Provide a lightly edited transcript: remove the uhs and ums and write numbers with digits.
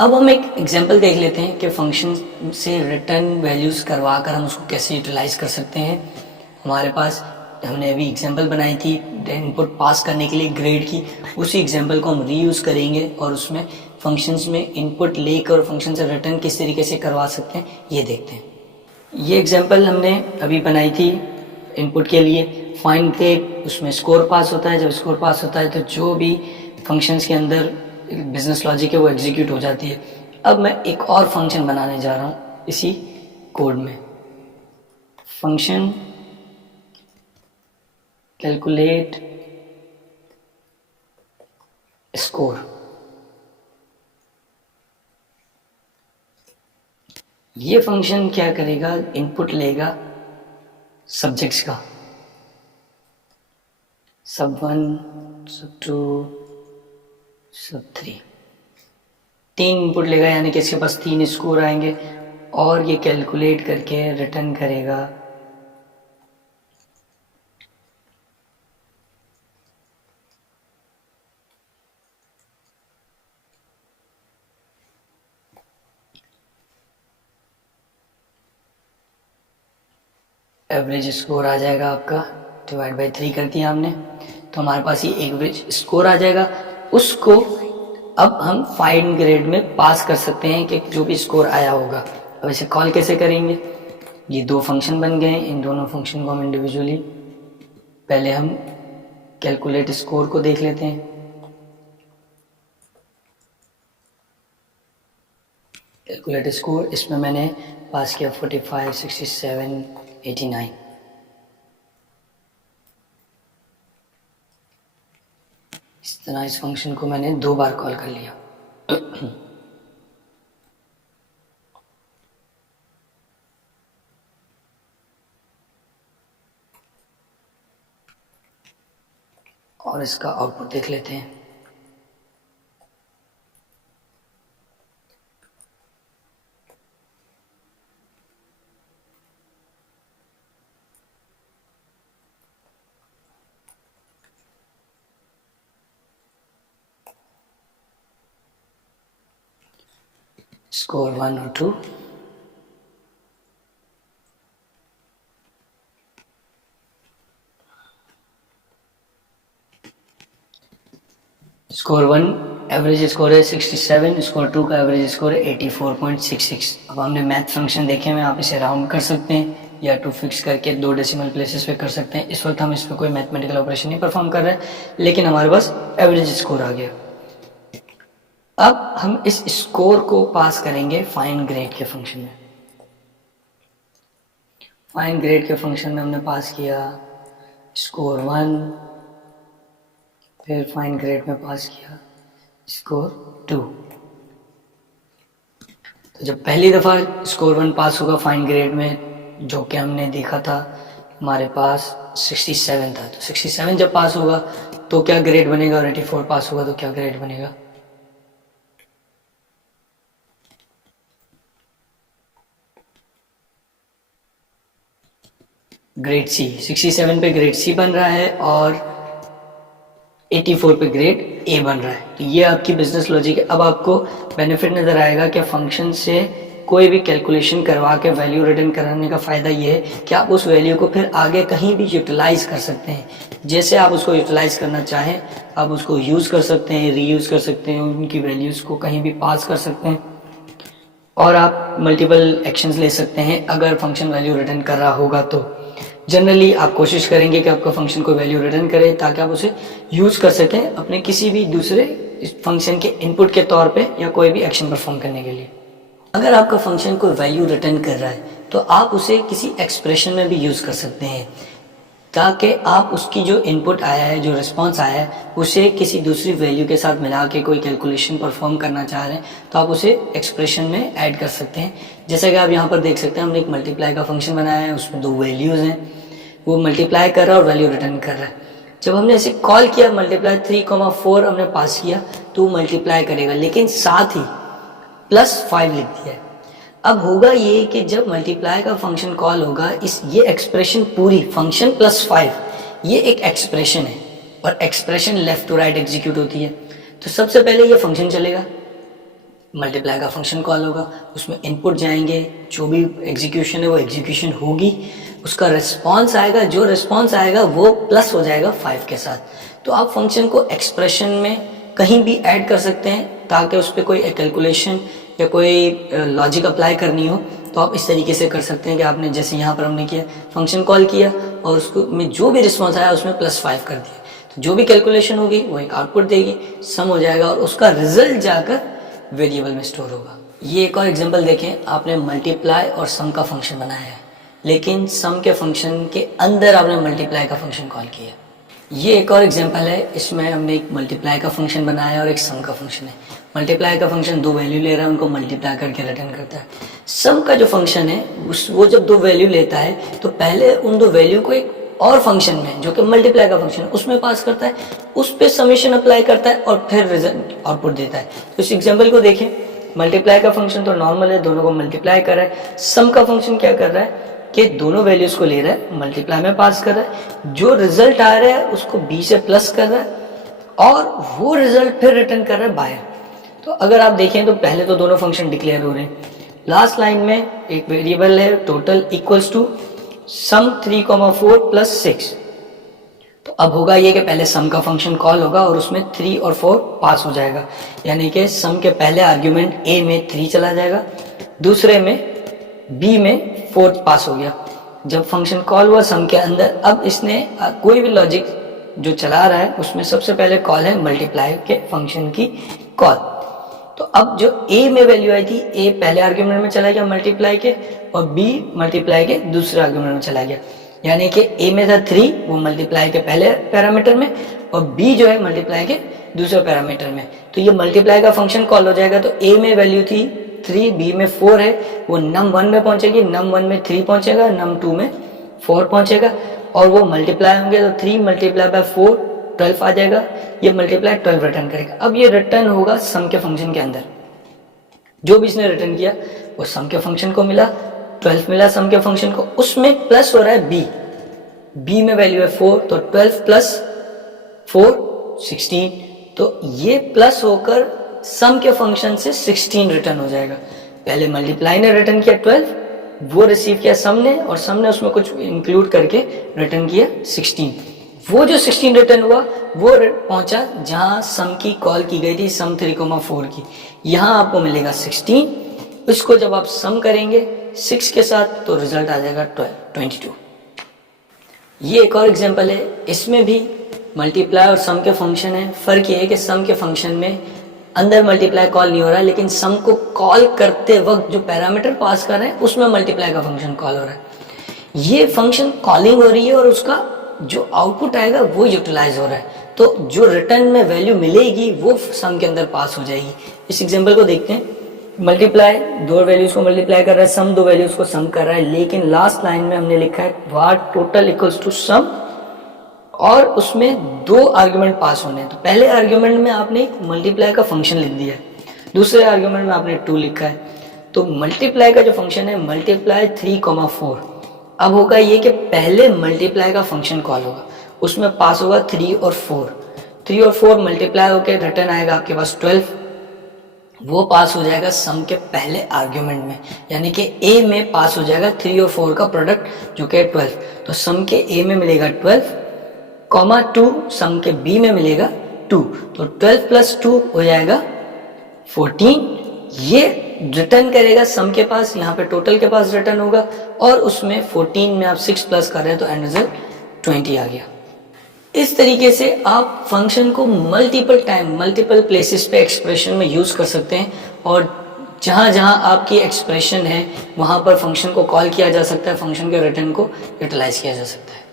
अब हम एक एग्जांपल देख लेते हैं कि फंक्शन से रिटर्न वैल्यूज़ करवा कर हम उसको कैसे यूटिलाइज कर सकते हैं। हमारे पास हमने अभी एग्जांपल बनाई थी इनपुट पास करने के लिए ग्रेड की, उसी एग्जांपल को हम रीयूज़ करेंगे और उसमें फंक्शंस में इनपुट लेकर फंक्शन से रिटर्न किस तरीके से करवा सकते हैं ये देखते हैं। ये एग्जांपल हमने अभी बनाई थी इनपुट के लिए फाइंड ग्रेड, उसमें स्कोर पास होता है। जब स्कोर पास होता है तो जो भी फंक्शंस के अंदर बिजनेस लॉजिक है वो एग्जीक्यूट हो जाती है। अब मैं एक और फंक्शन बनाने जा रहा हूँ इसी कोड में, फंक्शन कैलकुलेट स्कोर। ये फंक्शन क्या करेगा, इनपुट लेगा सब्जेक्ट्स का, sub1 sub2 sub3, 3 इनपुट लेगा, यानी कि इसके पास 3 स्कोर आएंगे और ये कैलकुलेट करके रिटर्न करेगा एवरेज स्कोर आ जाएगा आपका, डिवाइड बाई 3 कर दिया हमने, तो हमारे पास ये एवरेज स्कोर आ जाएगा। उसको अब हम फाइंड ग्रेड में पास कर सकते हैं कि जो भी स्कोर आया होगा। अब इसे कॉल कैसे करेंगे, ये दो फंक्शन बन गए, इन दोनों फंक्शन को हम इंडिविजुअली पहले हम कैलकुलेट स्कोर को देख लेते हैं। कैलकुलेट स्कोर, इसमें मैंने पास किया 45, 67, 89। इस तरह इस फंक्शन को मैंने 2 बार कॉल कर लिया। और इसका आउटपुट देख लेते हैं। स्कोर 1 और 2, स्कोर 1 एवरेज स्कोर है 67, स्कोर 2 का एवरेज स्कोर है 84.66। अब हमने मैथ फंक्शन देखे हुए, आप इसे राउंड कर सकते हैं या टू फिक्स करके 2 डेसिमल प्लेसेस पे कर सकते हैं। इस वक्त हम इस पर कोई मैथमेटिकल ऑपरेशन नहीं परफॉर्म कर रहे हैं, लेकिन हमारे पास एवरेज स्कोर आ गया। अब हम इस स्कोर को पास करेंगे फाइंड ग्रेड के फंक्शन में। फाइंड ग्रेड के फंक्शन में हमने पास किया स्कोर 1, फिर फाइंड ग्रेड में पास किया स्कोर 2। तो जब पहली दफ़ा स्कोर 1 पास होगा फाइंड ग्रेड में, जो कि हमने देखा था हमारे पास 67 था, तो 67 जब पास होगा तो क्या ग्रेड बनेगा, और 84 पास होगा तो क्या ग्रेड बनेगा। ग्रेड सी, 67 पे ग्रेड सी बन रहा है और 84 पे ग्रेड ए बन रहा है। तो ये आपकी बिजनेस लॉजिक है। अब आपको बेनिफिट नज़र आएगा कि फंक्शन से कोई भी कैलकुलेशन करवा के वैल्यू रिटर्न कराने का फ़ायदा ये है कि आप उस वैल्यू को फिर आगे कहीं भी यूटिलाइज कर सकते हैं। जैसे आप उसको यूटिलाइज करना चाहें आप उसको यूज़ कर सकते हैं, रीयूज़ कर सकते हैं, उनकी वैल्यूज़ को कहीं भी पास कर सकते हैं और आप मल्टीपल एक्शंस ले सकते हैं अगर फंक्शन वैल्यू रिटर्न कर रहा होगा। तो जनरली आप कोशिश करेंगे कि आपका फंक्शन कोई वैल्यू रिटर्न करे ताकि आप उसे यूज़ कर सकें अपने किसी भी दूसरे फंक्शन के इनपुट के तौर पे या कोई भी एक्शन परफॉर्म करने के लिए। अगर आपका फंक्शन कोई वैल्यू रिटर्न कर रहा है तो आप उसे किसी एक्सप्रेशन में भी यूज़ कर सकते हैं ताकि आप उसकी जो इनपुट आया है, जो रिस्पॉन्स आया है, उसे किसी दूसरी वैल्यू के साथ मिला के कोई कैलकुलेशन परफॉर्म करना चाह रहे हैं तो आप उसे एक्सप्रेशन में ऐड कर सकते हैं। जैसा कि आप यहाँ पर देख सकते हैं हमने एक मल्टीप्लाई का फंक्शन बनाया है, उसमें 2 वैल्यूज़ हैं, वो मल्टीप्लाई कर रहा है और वैल्यू रिटर्न कर रहा है। जब हमने इसे कॉल किया मल्टीप्लाई 3,4 हमने पास किया तो मल्टीप्लाई करेगा, लेकिन साथ ही +5 लिख दिया है। अब होगा ये कि जब मल्टीप्लाई का फंक्शन कॉल होगा ये एक्सप्रेशन पूरी फंक्शन +5 ये एक एक्सप्रेशन है और expression left to right execute होती है। तो सबसे पहले ये फंक्शन चलेगा, मल्टीप्लाई का फंक्शन कॉल होगा, उसमें इनपुट जाएंगे, जो भी एग्जीक्यूशन है वो एग्जीक्यूशन होगी, उसका रिस्पॉन्स आएगा, जो रिस्पॉन्स आएगा वो प्लस हो जाएगा 5 के साथ। तो आप फंक्शन को एक्सप्रेशन में कहीं भी ऐड कर सकते हैं ताकि उस पर कोई कैलकुलेशन या कोई लॉजिक अप्लाई करनी हो तो आप इस तरीके से कर सकते हैं कि आपने जैसे यहाँ पर हमने किया, फंक्शन कॉल किया और उसको में जो भी रिस्पॉन्स आया उसमें +5 कर दिया, तो जो भी कैलकुलेशन होगी वो एक आउटपुट देगी, सम हो जाएगा और उसका रिजल्ट जाकर वेरिएबल में स्टोर होगा। ये एक और एग्जांपल देखें, आपने मल्टीप्लाई और सम का फंक्शन बनाया है, लेकिन सम के फंक्शन के अंदर आपने मल्टीप्लाई का फंक्शन कॉल किया। ये एक और एग्जांपल है, इसमें हमने एक मल्टीप्लाई का फंक्शन बनाया है और एक सम का फंक्शन है। मल्टीप्लाई का फंक्शन 2 वैल्यू ले रहा है, उनको मल्टीप्लाई करके रिटर्न करता है। सम का जो फंक्शन है वो जब 2 वैल्यू लेता है तो पहले उन 2 वैल्यू को एक और फंक्शन में जो कि मल्टीप्लाई का फंक्शन है उसमें पास करता है, उस पर समेशन अप्लाई करता है और फिर रिजल्ट आउटपुट देता है। तो इस एग्जाम्पल को देखें, मल्टीप्लाई का फंक्शन तो नॉर्मल है, दोनों को मल्टीप्लाई कर रहा है। सम का फंक्शन क्या कर रहा है कि दोनों वैल्यूज को ले रहा है, मल्टीप्लाई में पास कर रहा है, जो रिजल्ट आ रहा है उसको b से प्लस कर रहा है और वो रिजल्ट फिर रिटर्न कर रहा है बाहर। तो अगर आप देखें तो पहले तो दोनों फंक्शन डिक्लेयर हो रहे हैं, लास्ट लाइन में एक वेरिएबल है टोटल इक्वल्स टू सम 3,4 + 6। तो अब होगा ये कि पहले सम का फंक्शन कॉल होगा और उसमें 3 और 4 पास हो जाएगा, यानी कि सम के पहले आर्ग्यूमेंट a में 3 चला जाएगा, दूसरे में b में 4 पास हो गया। जब फंक्शन कॉल हुआ सम के अंदर, अब इसने कोई भी लॉजिक जो चला रहा है उसमें सबसे पहले कॉल है मल्टीप्लाई के फंक्शन की कॉल। तो अब जो a में वैल्यू आई थी, a पहले आर्ग्यूमेंट में चला गया मल्टीप्लाई के और b मल्टीप्लाई के दूसरे आर्ग्यूमेंट में चला गया, यानी कि a में था 3 वो मल्टीप्लाई के पहले पैरामीटर में और b जो है मल्टीप्लाई के दूसरे पैरामीटर में। तो ये मल्टीप्लाई का फंक्शन कॉल हो जाएगा। तो a में वैल्यू थी 3, b में 4 है, वो num1 में पहुंचेगी, num1 में 3 पहुंचेगा, num2 में 4 पहुंचेगा और वो मल्टीप्लाई होंगे तो 3 × 4 12 आ जाएगा, ये मल्टीप्लाई 12 रिटर्न करेगा। अब ये रिटर्न होगा सम के फंक्शन के अंदर, जो भी इसने रिटर्न किया वो सम के फंक्शन को मिला, 12 मिला सम के फंक्शन को, उसमें प्लस हो रहा है b में वैल्यू है 4, तो 12 + 4 16, तो ये प्लस होकर सम के फंक्शन से 16 रिटर्न हो जाएगा। पहले मल्टीप्लाई ने रिटर्न किया 12, वो रिसीव किया सम ने और सम ने उसमें कुछ इंक्लूड करके रिटर्न किया 16। वो जो 16 रिटर्न हुआ वो पहुंचा जहां सम की कॉल की गई थी, सम 3,4 की, यहां आपको मिलेगा 16। इसको जब आप सम करेंगे 6 के साथ तो रिजल्ट आ जाएगा 22। ये एक और एग्जांपल है, इसमें भी मल्टीप्लाई और सम के फंक्शन है। फर्क ये है कि सम के फंक्शन में अंदर मल्टीप्लाई कॉल नहीं हो रहा है, लेकिन सम को कॉल करते वक्त जो पैरामीटर पास कर रहे हैं उसमें मल्टीप्लाई का फंक्शन कॉल हो रहा है। ये फंक्शन कॉलिंग हो रही है और उसका जो आउटपुट आएगा वो यूटिलाइज हो रहा है, तो जो रिटर्न में वैल्यू मिलेगी वो सम के अंदर पास हो जाएगी। इस एग्जांपल को देखते हैं, मल्टीप्लाई 2 वैल्यूज को मल्टीप्लाई कर रहा है, सम 2 वैल्यूज को सम कर रहा है, लेकिन लास्ट लाइन में हमने लिखा है what total equals to some और उसमें 2 आर्ग्यूमेंट पास होने हैं। तो पहले आर्ग्यूमेंट में आपने मल्टीप्लाई का फंक्शन लिख दिया है, दूसरे आर्ग्यूमेंट में आपने 2 लिखा है। तो मल्टीप्लाई का जो फंक्शन है मल्टीप्लाई 3,4, अब होगा ये कि पहले मल्टीप्लाई का फंक्शन कॉल होगा, उसमें पास होगा 3 और 4, 3 और 4 मल्टीप्लाई होकर रिटर्न आएगा आपके पास 12, वो पास हो जाएगा सम के पहले आर्ग्यूमेंट में, यानी कि a में पास हो जाएगा 3 और 4 का प्रोडक्ट जो कि 12। तो सम के a में मिलेगा 12, 2 सम के b में मिलेगा 2, तो 12 + 2 हो जाएगा 14। ये रिटर्न करेगा सम के पास, यहाँ पे टोटल के पास रिटर्न होगा और उसमें 14 में आप 6 प्लस कर रहे हैं तो एंड रिजल्ट 20 आ गया। इस तरीके से आप फंक्शन को मल्टीपल टाइम मल्टीपल प्लेसेस पे एक्सप्रेशन में यूज कर सकते हैं और जहाँ जहाँ आपकी एक्सप्रेशन है वहाँ पर फंक्शन को कॉल किया जा सकता है, फंक्शन के रिटर्न को यूटिलाइज किया जा सकता है।